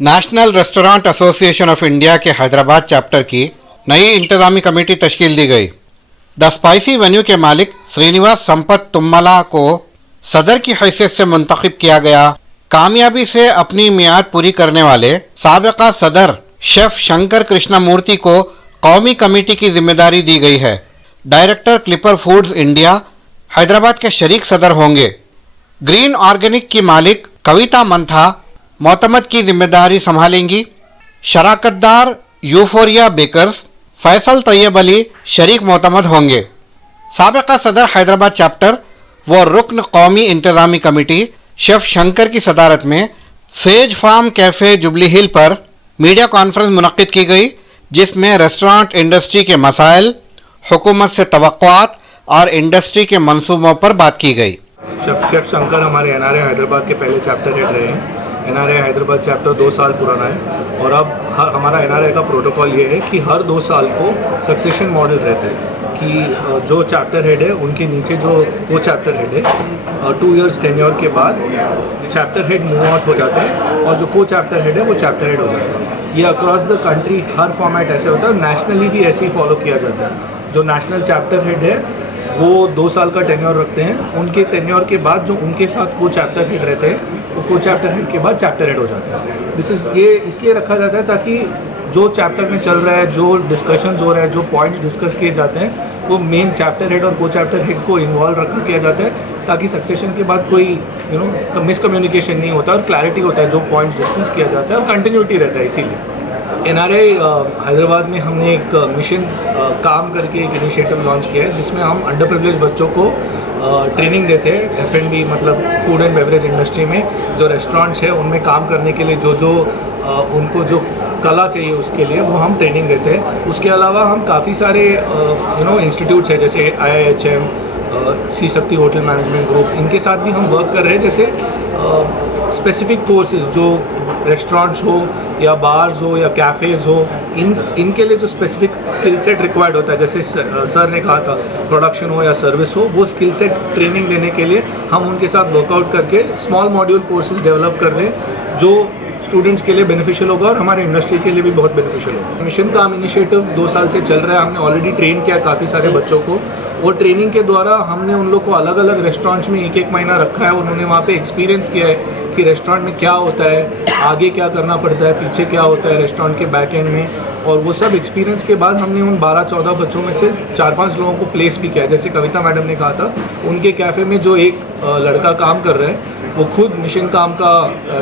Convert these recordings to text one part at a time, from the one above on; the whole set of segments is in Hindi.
National restaurant association of India के हैदराबाद चैप्टर की नई इंतजामी कमेटी तश्कील दी गई। द स्पाइसी वेन्यू के मालिक श्रीनिवास संपत तुम्मला को सदर की हैसियत से मुंतखब किया गया। कामयाबी से अपनी मियाद पूरी करने वाले साबिका सदर शेफ शंकर कृष्णमूर्ति को कौमी कमेटी की जिम्मेदारी दी गई है। Director clipper foods India Hyderabad के शरीक सदर होंगे। ग्रीन ऑर्गेनिक की मालिक कविता मंथा मोतमद की जिम्मेदारी संभालेंगी। शराकतदार यूफोरिया बेकर्स फैसल तैयब अली शरीक मोतमद होंगे। साबिका सदर हैदराबाद चैप्टर व रुकन कौमी इंतजामी कमेटी शेफ शंकर की सदारत में सेज फार्म कैफे जुबली हिल पर मीडिया कॉन्फ्रेंस मुनक्किद की गई, जिसमें रेस्टोरेंट इंडस्ट्री के मसाइल, हुकूमत से तवक्कुआत और इंडस्ट्री के मंसूबों पर बात की गई। शेफ शंकर हमारे एनआरए हैदराबाद के पहले चैप्टर हेड रहे हैं। एनआरए हैदराबाद चैप्टर 2 साल पुराना है और अब हमारा एनआरए का प्रोटोकॉल ये है कि हर 2 साल को सक्सेशन मॉडल रहता है कि जो चैप्टर हेड है उनके नीचे जो वो चैप्टर हेड है 2 इयर्स टेन्योर के बाद चैप्टर हेड मूव आउट हो जाते हैं और जो को चैप्टर हेड है वो चैप्टर हेड हो जाता है। ये across the country her format ऐसे होता है, नेशनली भी ऐसे ही फॉलो किया जाता है। जो नेशनल चैप्टर हेड है वो 2 साल का टेन्योर रखते हैं, उनके टेन्योर के बाद जो उनके साथ को चैप्टर हेड रहते हैं वो को चैप्टर हेड के बाद चैप्टर हेड हो जाता है। ये इसलिए रखा जाता है ताकि जो चैप्टर में चल रहा है, जो डिस्कशंस हो रहा है, जो पॉइंट्स डिस्कस किए जाते हैं वो मेन चैप्टर हेड और को चैप्टर हेड को इन्वॉल्व रखा किया जाता है ताकि सक्सेशन के बाद कोई मिसकम्युनिकेशन नहीं होता और क्लैरिटी होता है जो पॉइंट्स डिस्कस किया जाता है और कंटिन्यूटी रहता है। इसीलिए एनआरए हैदराबाद में हमने एक मिशन काम करके एक इनिशिएटिव लॉन्च किया है जिसमें हम अंडर प्रिविलेज बच्चों को ट्रेनिंग देते हैं। F&B मतलब फूड एंड बेवरेज इंडस्ट्री में जो रेस्टोरेंट्स है उनमें काम करने के लिए जो उनको जो कला चाहिए उसके लिए वो हम ट्रेनिंग देते हैं। उसके अलावा हम काफ़ी सारे इंस्टीट्यूट्स हैं जैसे IIHM, Shri Shakti hotel management group, इनके साथ भी हम वर्क कर रहे हैं। जैसे स्पेसिफिक कोर्सेज जो रेस्टोरेंट्स हो या बार्स हो या कैफ़ेज़ हो, इनके लिए जो स्पेसिफिक स्किल सेट रिक्वायर्ड होता है, जैसे सर ने कहा था प्रोडक्शन हो या सर्विस हो, वो स्किल सेट ट्रेनिंग देने के लिए हम उनके साथ वर्कआउट करके स्मॉल मॉड्यूल कोर्सेज डेवलप कर रहे हैं जो स्टूडेंट्स के लिए बेनिफिशियल होगा और हमारे इंडस्ट्री के लिए भी बहुत बेनिफिशियल होगा। मिशन का इनिशिएटिव 2 साल से चल रहा है। हमने ऑलरेडी ट्रेन किया काफ़ी सारे बच्चों को और ट्रेनिंग के द्वारा हमने उन लोग को अलग अलग रेस्टोरेंट्स में 1-1 महीना रखा है। उन्होंने वहाँ पे एक्सपीरियंस किया है कि रेस्टोरेंट में क्या होता है, आगे क्या करना पड़ता है, पीछे क्या होता है रेस्टोरेंट के बैक एंड में, और वो सब एक्सपीरियंस के बाद हमने उन 12-14 बच्चों में से 4-5 लोगों को प्लेस भी किया। जैसे कविता मैडम ने कहा था, उनके कैफ़े में जो एक लड़का काम कर रहा है वो खुद मिशन काम का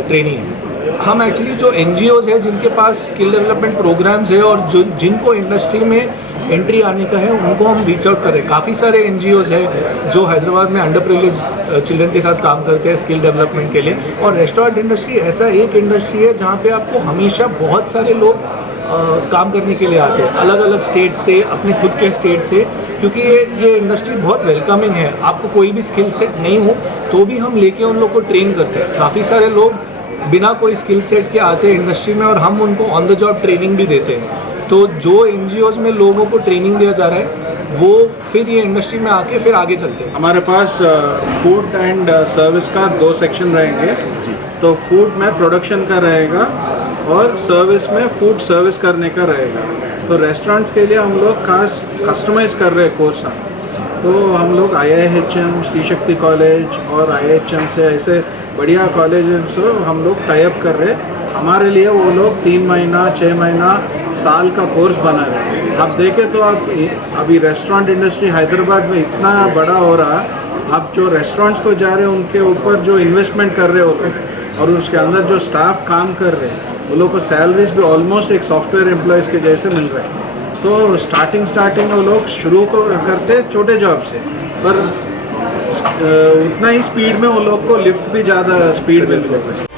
ट्रेनी है। हम एक्चुअली जो NGOs है जिनके पास स्किल डेवलपमेंट प्रोग्राम्स है और जिनको इंडस्ट्री में एंट्री आने का है उनको हम रीच आउट कर रहे हैं। काफ़ी सारे NGOs है जो हैदराबाद में अंडर प्रिविलेज चिल्ड्रन के साथ काम करते हैं स्किल डेवलपमेंट के लिए। और रेस्टोरेंट इंडस्ट्री ऐसा एक इंडस्ट्री है जहाँ पे आपको हमेशा बहुत सारे लोग काम करने के लिए आते हैं अलग अलग स्टेट से, अपने खुद के स्टेट से, क्योंकि ये इंडस्ट्री बहुत वेलकमिंग है। आपको कोई भी स्किल सेट नहीं हो तो भी हम लेके उन लोग को ट्रेन करते हैं। काफ़ी सारे लोग बिना कोई स्किल सेट के आते हैं इंडस्ट्री में और हम उनको ऑन द जॉब ट्रेनिंग भी देते हैं। तो जो NGOs में लोगों को ट्रेनिंग दिया जा रहा है वो फिर ये इंडस्ट्री में आके फिर आगे चलते हैं। हमारे पास फूड एंड सर्विस का 2 सेक्शन रहेंगे। तो फूड में प्रोडक्शन का रहेगा और सर्विस में फूड सर्विस करने का रहेगा। तो रेस्टोरेंट्स के लिए हम लोग खास कस्टमाइज़ कर रहे हैं कोर्स। तो हम लोग IIHM, श्री शक्ति कॉलेज और IIHM से ऐसे बढ़िया कॉलेज से हम लोग टाई अप कर रहे हैं। हमारे लिए वो लोग 3 महीना 6 महीना साल का कोर्स बना रहे हैं। आप देखें तो आप अभी रेस्टोरेंट इंडस्ट्री हैदराबाद में इतना बड़ा हो रहा, आप जो रेस्टोरेंट्स को जा रहे हैं उनके ऊपर जो इन्वेस्टमेंट कर रहे हो और उसके अंदर जो स्टाफ काम कर रहे हैं वो लोग को सैलरीज भी ऑलमोस्ट एक सॉफ्टवेयर एम्प्लॉयज़ के जैसे मिल रहे हैं। तो स्टार्टिंग वो लोग शुरू को करते छोटे जॉब से, पर उतना ही स्पीड में वो लोग को लिफ्ट भी ज़्यादा स्पीड में मिलेगा।